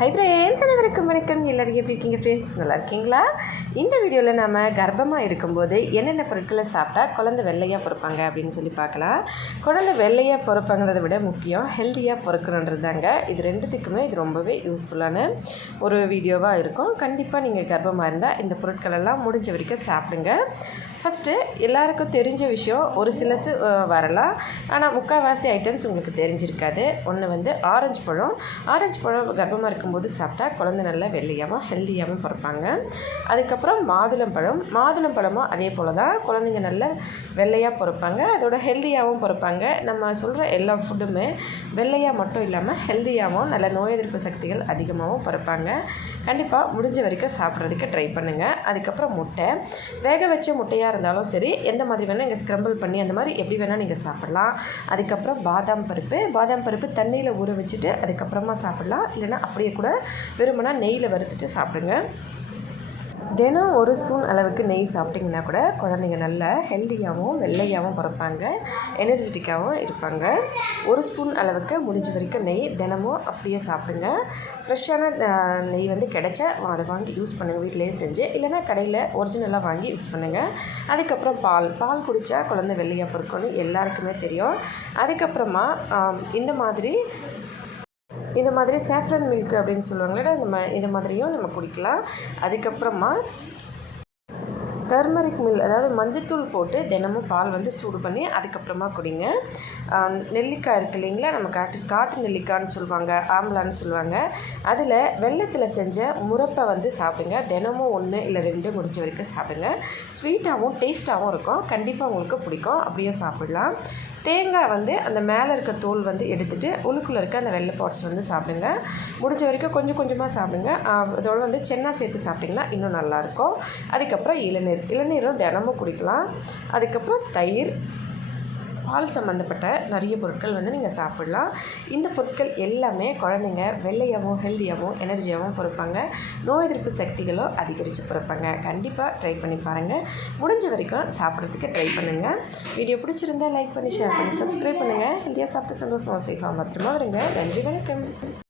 Hi friends அனைவருக்கும் வணக்கம். எல்லாரும் எப்படி இருக்கீங்க ஃப்ரெண்ட்ஸ் நல்லா இருக்கீங்களா? இந்த வீடியோவில் நம்ம கர்ப்பமாக இருக்கும்போது என்னென்ன பொருட்களை சாப்பிட்டா குழந்தை வெள்ளையாக பிறப்பாங்க அப்படின்னு சொல்லி பார்க்கலாம். குழந்தை வெள்ளையாக பிறப்பாங்கிறத விட முக்கியம் ஹெல்த்தியாக பிறக்கணுன்றது தாங்க. இது ரெண்டுத்துக்குமே இது ரொம்பவே யூஸ்ஃபுல்லான ஒரு வீடியோவாக இருக்கும். கண்டிப்பாக நீங்கள் கர்ப்பமாக இருந்தால் இந்த பொருட்களெல்லாம் முடிஞ்ச வரைக்கும் சாப்பிடுங்க. ஃபஸ்ட்டு எல்லாருக்கும் தெரிஞ்ச விஷயம் ஒரு சில வரலாம். ஆனால் முக்கால்வாசி ஐட்டம்ஸ் உங்களுக்கு தெரிஞ்சிருக்காது. ஒன்று வந்து ஆரஞ்சு பழம். ஆரஞ்சு பழம் கர்ப்பமாக இருக்கும் இருக்கும்போது சாப்பிட்டா குழந்தை நல்லா வெள்ளையாகவும் ஹெல்த்தியாகவும் பிறப்பாங்க. அதுக்கப்புறம் மாதுளம் பழம். மாதுளம் பழமும் அதே போல் தான் குழந்தைங்க நல்ல வெள்ளையாக பிறப்பாங்க. அதோட ஹெல்த்தியாகவும் பிறப்பாங்க. நம்ம சொல்கிற எல்லா ஃபுட்டுமே வெள்ளையாக மட்டும் இல்லாமல் ஹெல்த்தியாகவும் நல்ல நோய் எதிர்ப்பு சக்திகள் அதிகமாகவும் பிறப்பாங்க. கண்டிப்பாக முடிஞ்ச வரைக்கும் சாப்பிட்றதுக்கு ட்ரை பண்ணுங்கள் அதுக்கப்புறம் முட்டை. வேக வச்ச முட்டையாக முட்டையாக இருந்தாலும் சரி எந்த மாதிரி வேணால் நீங்கள் ஸ்க்ரம்பிள் பண்ணி அந்த மாதிரி எப்படி வேணால் நீங்கள் சாப்பிட்லாம். அதுக்கப்புறம் பாதாம் பருப்பு. பாதாம் பருப்பு தண்ணியில் ஊற வச்சுட்டு அதுக்கப்புறமா சாப்பிட்லாம். இல்லைனா அப்படியே கூட வெறுமனா நெய்யில் வறுத்துட்டு சாப்பிடுங்க. தினம் ஒரு ஸ்பூன் அளவுக்கு நெய் சாப்பிட்டிங்கன்னா கூட குழந்தைங்க நல்லா ஹெல்த்தியாகவும் வெள்ளையாகவும் பிறப்பாங்க. எனர்ஜெட்டிக்காகவும் இருப்பாங்க. ஒரு ஸ்பூன் அளவுக்கு முடிஞ்ச வரைக்கும் நெய் தினமும் அப்படியே சாப்பிடுங்க. ஃப்ரெஷ்ஷான நெய் வந்து கிடைச்சா அதை வாங்கி யூஸ் பண்ணுங்கள் வீட்டிலேயே செஞ்சு. இல்லைனா கடையில் ஒரிஜினலாக வாங்கி யூஸ் பண்ணுங்கள் அதுக்கப்புறம் பால். பால் குடித்தா குழந்தை வெள்ளையாக பிறக்கணும் எல்லாருக்குமே தெரியும். அதுக்கப்புறமா இந்த மாதிரி இந்த மாதிரி சேஃப்ரன் மில்க் அப்படின்னு சொல்லுவாங்களே இந்த மா இது மாதிரியும் நம்ம குடிக்கலாம். அதுக்கப்புறமா டர்மரிக் மில் அதாவது மஞ்சத்தூள் போட்டு தினமும் பால் வந்து சூடு பண்ணி அதுக்கப்புறமா குடிங்க. நெல்லிக்காய் இருக்குது இல்லைங்களா? நம்ம காட்டு காட்டு நெல்லிக்காய்னு சொல்லுவாங்க ஆம்பலான்னு சொல்லுவாங்க. அதில் வெள்ளத்தில் செஞ்ச முறப்பை வந்து சாப்பிடுங்க. தினமும் ஒன்று இல்லை ரெண்டு முடிஞ்ச வரைக்கும் சாப்பிடுங்க. ஸ்வீட்டாகவும் டேஸ்ட்டாகவும் இருக்கும். கண்டிப்பாக உங்களுக்கு பிடிக்கும். அப்படியே சாப்பிட்லாம். தேங்காய் வந்து அந்த மேலே இருக்க தோல் வந்து எடுத்துகிட்டு உள்ளுக்குள்ளே இருக்க அந்த வெள்ளை பாட்ஸ் வந்து சாப்பிடுங்க. முடிஞ்ச வரைக்கும் கொஞ்சம் கொஞ்சமாக சாப்பிடுங்க. அதோடு வந்து சென்னா சேர்த்து சாப்பிட்டிங்கன்னா இன்னும் நல்லாயிருக்கும் அதுக்கப்புறம் இளநீர் இளநீரும் தினமும் குடிக்கலாம். அதுக்கப்புறம் தயிர் பால் சம்மந்தப்பட்ட நிறைய பொருட்கள் வந்து நீங்கள் சாப்பிட்லாம். இந்த பொருட்கள் எல்லாமே குழந்தைங்க வெள்ளையாகவும் ஹெல்த்தியாகவும் எனர்ஜியாகவும் பிறப்பாங்க. நோய் எதிர்ப்பு சக்திகளும் அதிகரித்து பிறப்பாங்க. கண்டிப்பாக ட்ரை பண்ணி பாருங்கள் முடிஞ்ச வரைக்கும் சாப்பிட்றதுக்கு ட்ரை பண்ணுங்கள் வீடியோ பிடிச்சிருந்தா லைக் பண்ணி ஷேர் பண்ணி சப்ஸ்கிரைப் பண்ணுங்கள் இந்தியா சாப்பிட்டு சந்தோஷமாக சேஃபாக மாத்திரமா வருங்க. நன்றி வணக்கம்.